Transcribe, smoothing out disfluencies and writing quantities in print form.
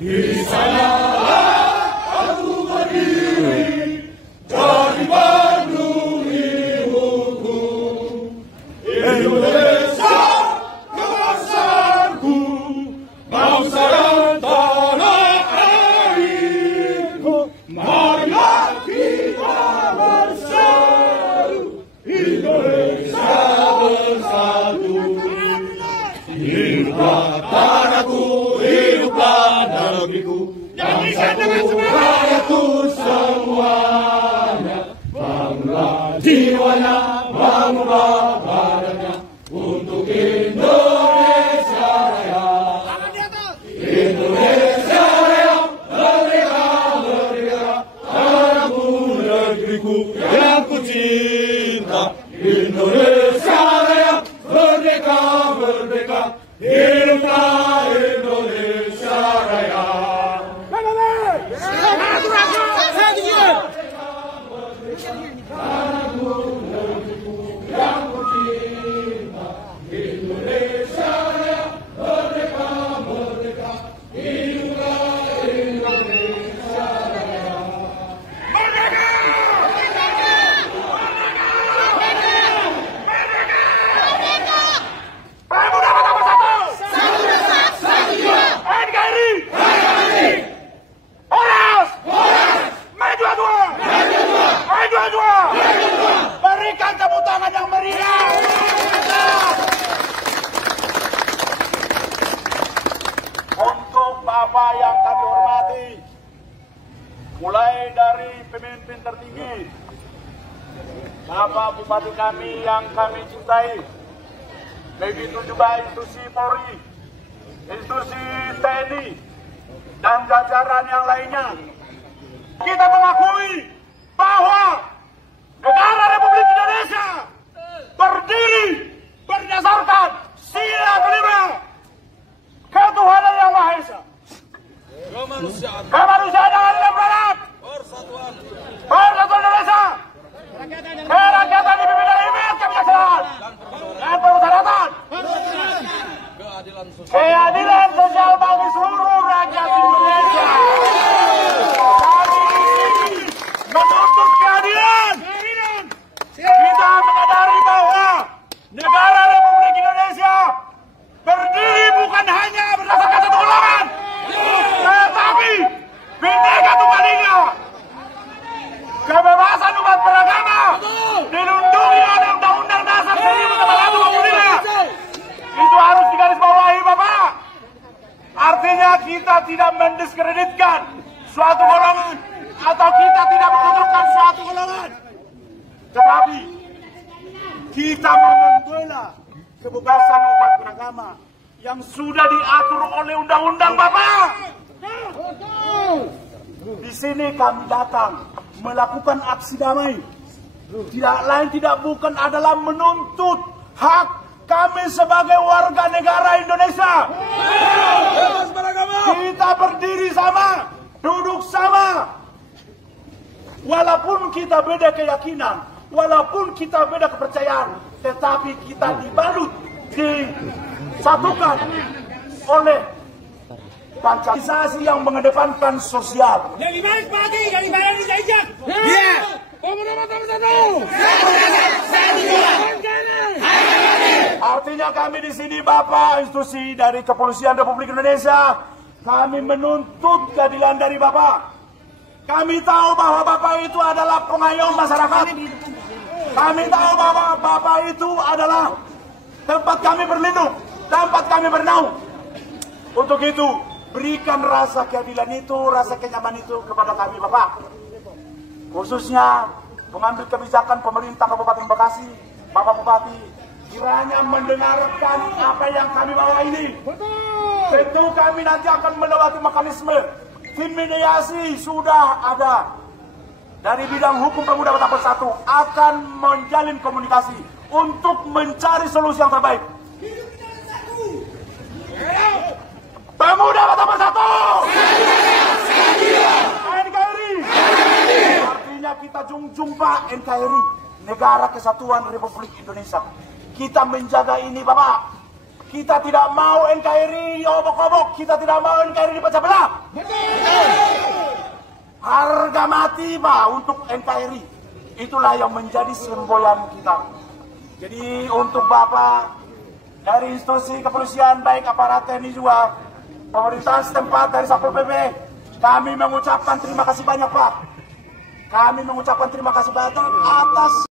Di sanalah aku berdiri dari Bandung ibuku, Indonesia kebangsaanku, bangsa dan tanah airku. Marilah kita bersatu, Indonesia bersatu. Hiduplah tanahku, hiduplah negeriku, yang satu rakyatku semuanya. Bangunlah jiwanya, bangunlah badannya, untuk Indonesia Raya. Indonesia Raya, merdeka, merdeka, tanahku, negeriku yang ku cinta. Indonesia Raya, merdeka, merdeka, hiduplah Indonesia Raya. Berikan tepuk tangan yang meriah. Untuk Bapak yang kami hormati, mulai dari pemimpin tertinggi, Bapak Bupati kami yang kami cintai, begitu juga institusi Polri, institusi TNI, dan jajaran yang lainnya, kita mengakui bahwa negara Republik Indonesia berdiri berdasarkan sila kelima ketuhanan yang Maha Esa, kemanusiaan yang adil dan beradab, persatuan Indonesia, kerakyatan dipimpin oleh Ibu kebijaksanaan dan permusyawaratan, keadilan sosial bagi seluruh rakyat Indonesia. Menuntut keadilan. Kita menyadari bahwa negara Republik Indonesia berdiri bukan hanya berdasarkan satu golongan, tetapi Bhinneka Tunggal Ika, kebebasan umat beragama dilindungi oleh Undang-Undang Dasar 1945. Itu harus digarisbawahi, Bapak. Artinya kita tidak mendiskreditkan suatu golongan atau kita tidak menunjukkan suatu golongan, tetapi kita membela kebebasan umat beragama yang sudah diatur oleh undang-undang, Bapak. Di sini kami datang melakukan aksi damai, tidak lain tidak bukan adalah menuntut hak kami sebagai warga negara Indonesia. Kita berdiri sama, duduk sama. Walaupun kita beda keyakinan, walaupun kita beda kepercayaan, tetapi kita dibalut, disatukan oleh Pancasila yang mengedepankan sosial. Dari mana Pati? Dari mana dijajak? Iya. Pemuda nomor satu. Artinya kami di sini, Bapak, institusi dari Kepolisian Republik Indonesia, kami menuntut keadilan dari Bapak. Kami tahu bahwa Bapak itu adalah pengayom masyarakat. Kami tahu bahwa Bapak itu adalah tempat kami berlindung, tempat kami bernaung. Untuk itu, berikan rasa keadilan itu, rasa kenyamanan itu kepada kami, Bapak. Khususnya pengambil kebijakan pemerintah Kabupaten Bekasi, Bapak Bupati, kiranya mendengarkan apa yang kami bawa ini. Tentu kami nanti akan melewati mekanisme. Tim mediasi sudah ada dari bidang hukum Pemuda Batak Bersatu, akan menjalin komunikasi untuk mencari solusi yang terbaik. Pemuda Batak Bersatu, NKRI. Artinya kita jungjung, Pak, NKRI, Negara Kesatuan Republik Indonesia. kita menjaga ini Bapak. Kita tidak mau NKRI obok-obok, kita tidak mau NKRI dipecah belah. Harga mati Pak untuk NKRI. Itulah yang menjadi semboyan kita. Jadi untuk Bapak dari institusi kepolisian, baik aparat TNI juga, pemerintah setempat dari Satpol PP, kami mengucapkan terima kasih banyak Pak. Kami mengucapkan terima kasih banyak atas